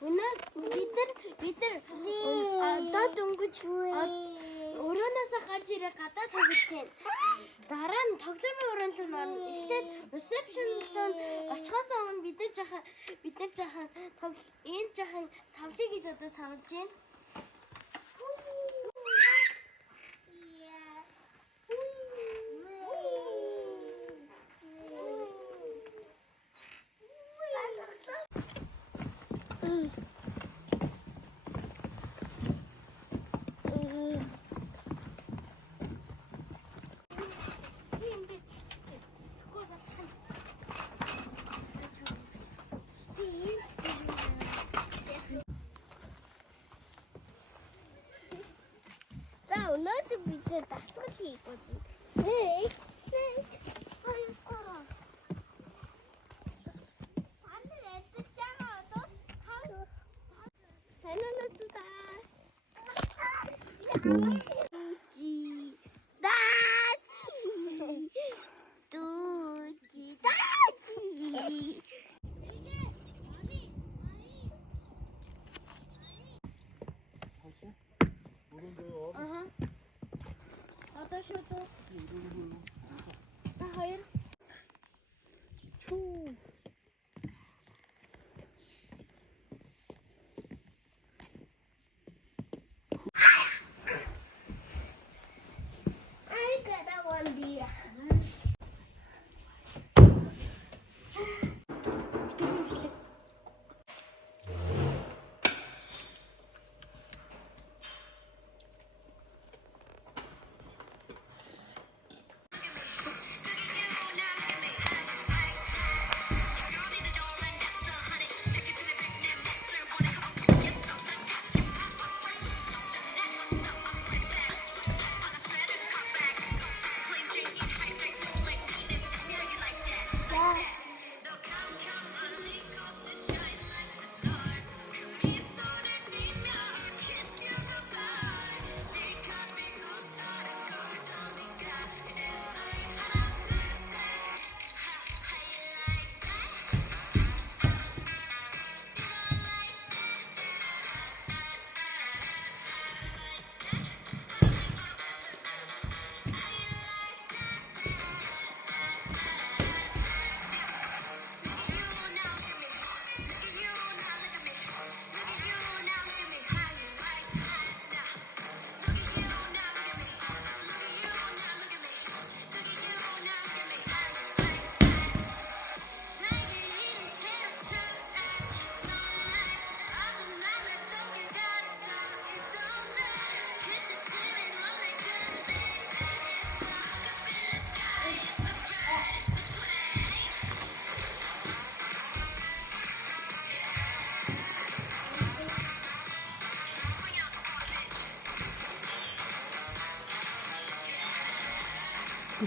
бид нар одоо дөнгөж өрөөнөөсөө гарч ирээ гадаа тоглож байна. Дараа нь тоглоомын өрөөн рүү нөрн. Эхлээд reception руу очихоос өмнө бид нар жаахан энэ жаахан савлыг гэж одоо савлж байна. Өнөөдөр бид дасгал хийггүй. Hayır. Ay, cada buen día.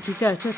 Жилээ очоод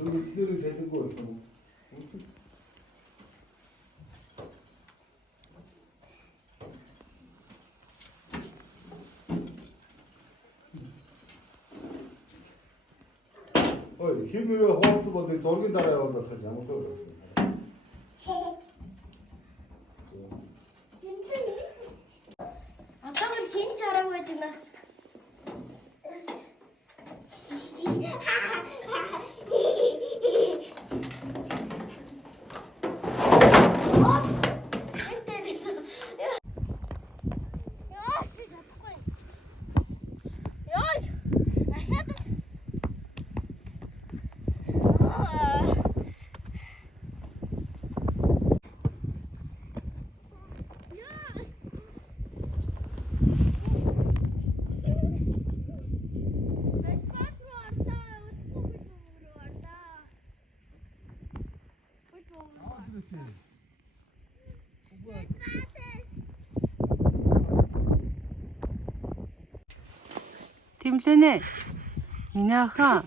Öğrencilerin senin olsun. 힘이 왜 호흡도 못해 돌긴 달아야 온다 하지 않고 그렇습니다. Атагаар хэн чараагүй гэдэг нас. Дэмлэнэ. Минийхаа